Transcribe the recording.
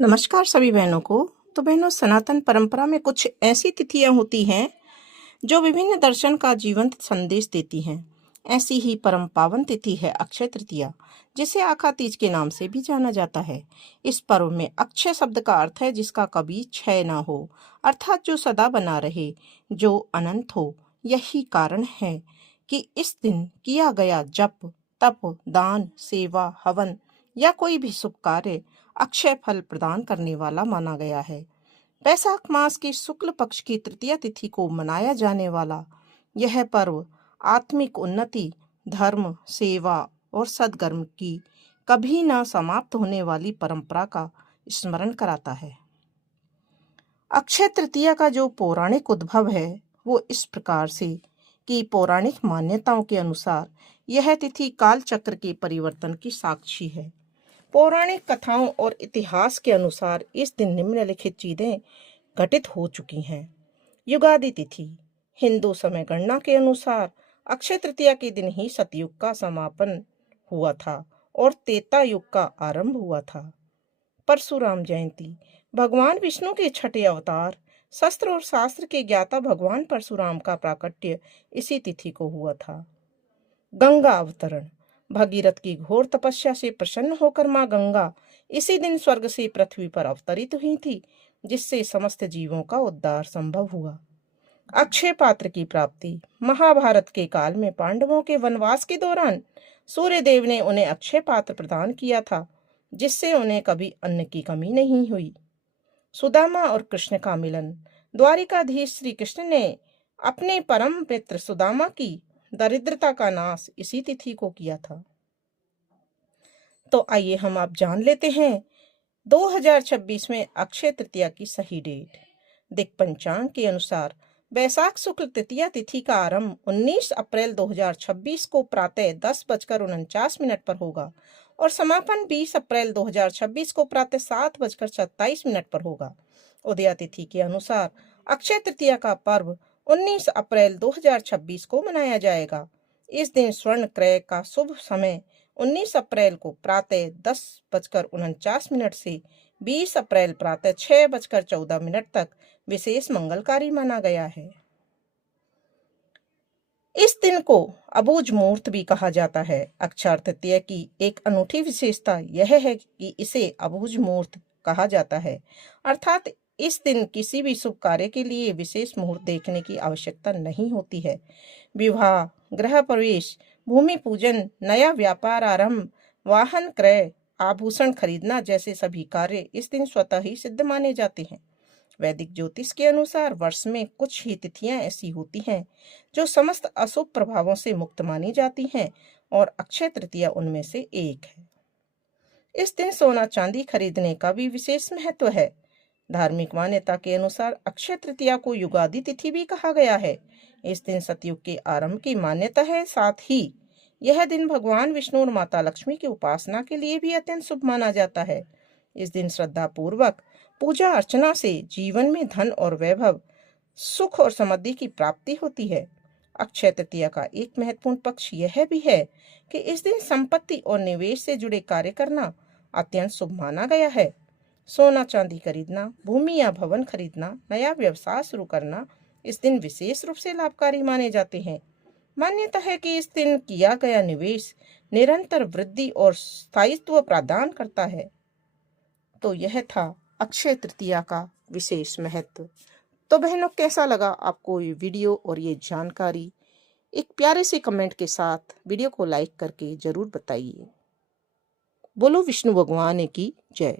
नमस्कार सभी बहनों को। तो बहनों, सनातन परंपरा में कुछ ऐसी तिथियां होती हैं जो विभिन्न दर्शन का जीवंत संदेश देती हैं। ऐसी ही परम पावन तिथि है अक्षय तृतीया, जिसे आखा तीज के नाम से भी जाना जाता है। इस पर्व में अक्षय शब्द का अर्थ है जिसका कभी क्षय न हो, अर्थात जो सदा बना रहे, जो अनंत हो। यही कारण है कि इस दिन किया गया जप, तप, दान, सेवा, हवन या कोई भी शुभ कार्य अक्षय फल प्रदान करने वाला माना गया है। वैशाख मास की शुक्ल पक्ष की तृतीया तिथि को मनाया जाने वाला यह पर्व आत्मिक उन्नति, धर्म, सेवा और सद्कर्म की कभी ना समाप्त होने वाली परंपरा का स्मरण कराता है। अक्षय तृतीया का जो पौराणिक उद्भव है वो इस प्रकार से कि पौराणिक मान्यताओं के अनुसार यह तिथि काल चक्र के परिवर्तन की साक्षी है। पौराणिक कथाओं और इतिहास के अनुसार इस दिन निम्नलिखित चीजें घटित हो चुकी हैं। युगादि तिथि। हिंदू समय गणना के अनुसार अक्षय तृतीया के दिन ही सतयुग का समापन हुआ था और त्रेता युग का आरंभ हुआ था। परशुराम जयंती। भगवान विष्णु के छठे अवतार, शस्त्र और शास्त्र के ज्ञाता भगवान परशुराम का प्राकट्य इसी तिथि को हुआ था। गंगा अवतरण। भगीरथ की घोर तपस्या से प्रसन्न होकर मां गंगा इसी दिन स्वर्ग से पृथ्वी पर अवतरित हुई थी, जिससे समस्त जीवों का उद्धार संभव हुआ। अक्षय पात्र की प्राप्ति। महाभारत के काल में पांडवों के वनवास के दौरान सूर्य देव ने उन्हें अक्षय पात्र प्रदान किया था, जिससे उन्हें कभी अन्न की कमी नहीं हुई। सुदामा और कृष्ण का मिलन। द्वारिकाधीश श्री कृष्ण ने अपने परम मित्र सुदामा की दरिद्रता का नाश इसी तिथि को किया था। तो आइए हम आप जान लेते हैं 2026 में अक्षय तृतीया की सही डेट। दिक्पंचांग के अनुसार वैशाख शुक्ल तृतीया तिथि का आरंभ 19 अप्रैल 2026 को प्रातः 10:49 पर होगा और समापन 20 अप्रैल 2026 को प्रातः 7:27 पर होगा। उदया तिथि के अनुसार अक्षय तृतीया का पर्व 19 अप्रैल 2026 को मनाया जाएगा। इस दिन स्वर्ण क्रय का शुभ समय 19 अप्रैल को प्रातः 10:49 से 20 अप्रैल प्रातः 6:14 तक विशेष मंगलकारी माना गया है। इस दिन को अबूझ मुहूर्त भी कहा जाता है। अक्षय तृतीया की एक अनूठी विशेषता यह है कि इसे अबूझ मुहूर्त कहा जाता है, अर्थात इस दिन किसी भी शुभ कार्य के लिए विशेष मुहूर्त देखने की आवश्यकता नहीं होती है। विवाह, गृह प्रवेश, भूमि पूजन, नया व्यापार आरंभ, वाहन क्रय, आभूषण खरीदना जैसे सभी कार्य इस दिन स्वतः ही सिद्ध माने जाते हैं। वैदिक ज्योतिष के अनुसार वर्ष में कुछ ही तिथियां ऐसी होती हैं जो समस्त अशुभ प्रभावों से मुक्त मानी जाती हैं और अक्षय तृतीया उनमें से एक है। इस दिन सोना चांदी खरीदने का भी विशेष महत्व है। धार्मिक मान्यता के अनुसार अक्षय तृतीया को युगादि तिथि भी कहा गया है। इस दिन सतयुग के आरंभ की मान्यता है। साथ ही यह दिन भगवान विष्णु और माता लक्ष्मी की उपासना के लिए भी अत्यंत शुभ माना जाता है। इस दिन श्रद्धा पूर्वक पूजा अर्चना से जीवन में धन और वैभव, सुख और समृद्धि की प्राप्ति होती है। अक्षय तृतीया का एक महत्वपूर्ण पक्ष यह भी है कि इस दिन संपत्ति और निवेश से जुड़े कार्य करना अत्यंत शुभ माना गया है। सोना चांदी खरीदना, भूमि या भवन खरीदना, नया व्यवसाय शुरू करना इस दिन विशेष रूप से लाभकारी माने जाते हैं। मान्यता है कि इस दिन किया गया निवेश निरंतर वृद्धि और स्थायित्व प्रदान करता है। तो यह था अक्षय तृतीया का विशेष महत्व। तो बहनों, कैसा लगा आपको ये वीडियो और ये जानकारी? एक प्यारे से कमेंट के साथ वीडियो को लाइक करके जरूर बताइए। बोलो विष्णु भगवान की जय।